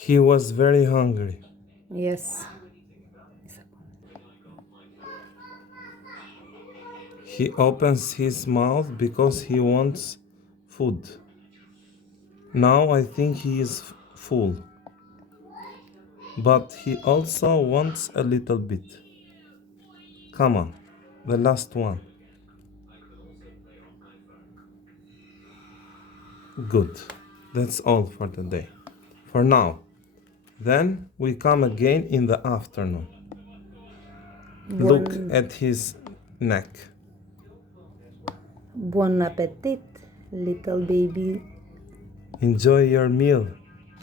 He was very hungry. Yes. He opens his mouth because he wants food. Now I think he is full, but he also wants a little bit. Come on, the last one. Good. That's all for today. For now. Then we come again in the afternoon. Look Bon, at his neck. bon appetit, little baby. Enjoy your meal,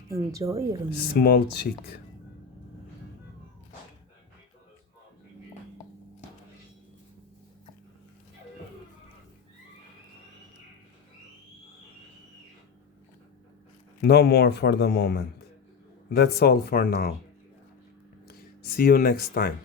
Enjoy your meal. small chick. No more for the moment. That's all for now. See you next time.